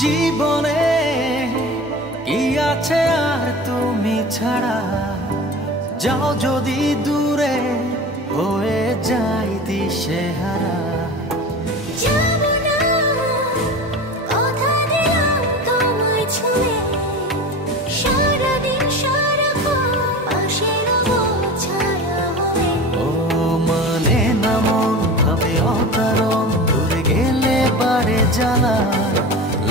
জীবনে কি আছে আর তুমি ছাড়া, যাও যদি দূরে হয়ে যাই দিশেহারা। ও মানে না মন ভাবে অকারণ, দূরে গেলে বারে জ্বালা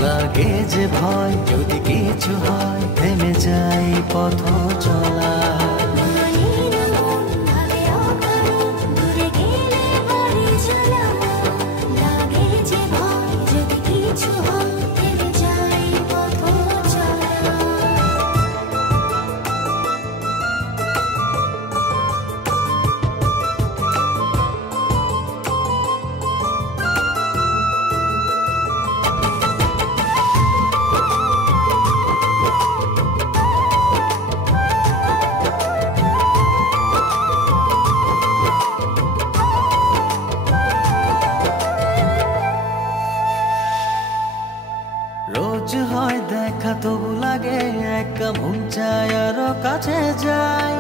লাগে যে ভয়, যদি কিছু হয় থেমে যাই পথ চলা। রোজ হয় দেখা তবু লাগে একা, মন চায় আরো কাছে যাই।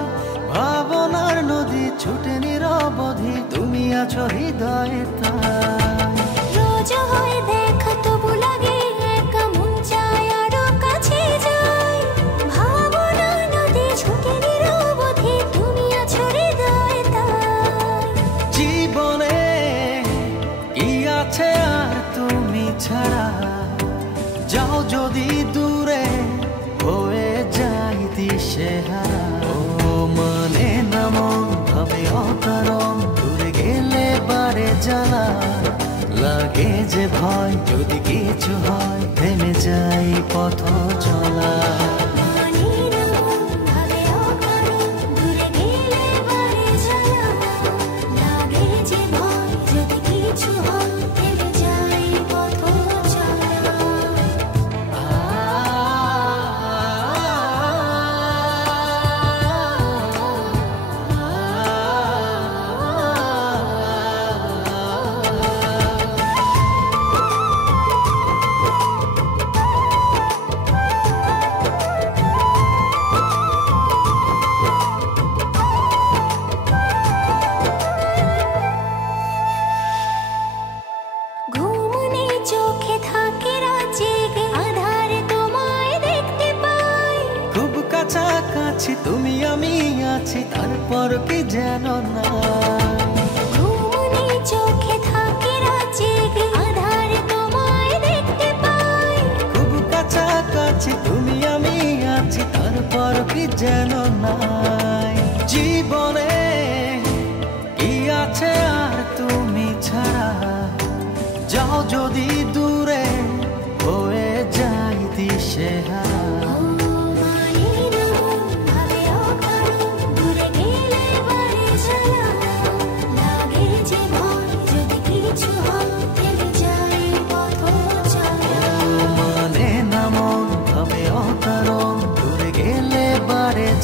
ভাবনার নদী ছুটে নিরবধি, তুমি আছো হৃদয়ে তাই। রোজ হয় দেখা তবু লাগে একা, মন চায় আরো কাছে যাই। ভাবনার নদী ছুটে নিরবধি, তুমি আছো হৃদয়ে তাই। জীবনে কি আছে আর তুমি ছাড়া, যাও যদি দূরে হয়ে যাই দিশেহারা। ও মানে না মন ভাবে অকারণ, দূরে গেলে বারে জ্বালা লাগে যে ভয়, যদি কিছু হয় থেমে যাই পথ চলা। কাছাকাছি তুমি আমি আছি, তারপর কি যেন না। ঘুমনে চোখে থাকে রাত জেগে, আধারে তোমায় দেখতে পাই। খুব কাছাকাছি তুমি আমি আছি, তারপর কি যেন নাই। জীবনে কি আছে আর তুমি ছাড়া, যাও যদি দূরে হয়ে যাই দিশেহারা।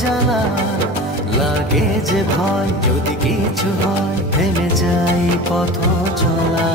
জ্বালা লাগে যে ভয়, যদি কিছু হয় থেমে যাই পথ চলা।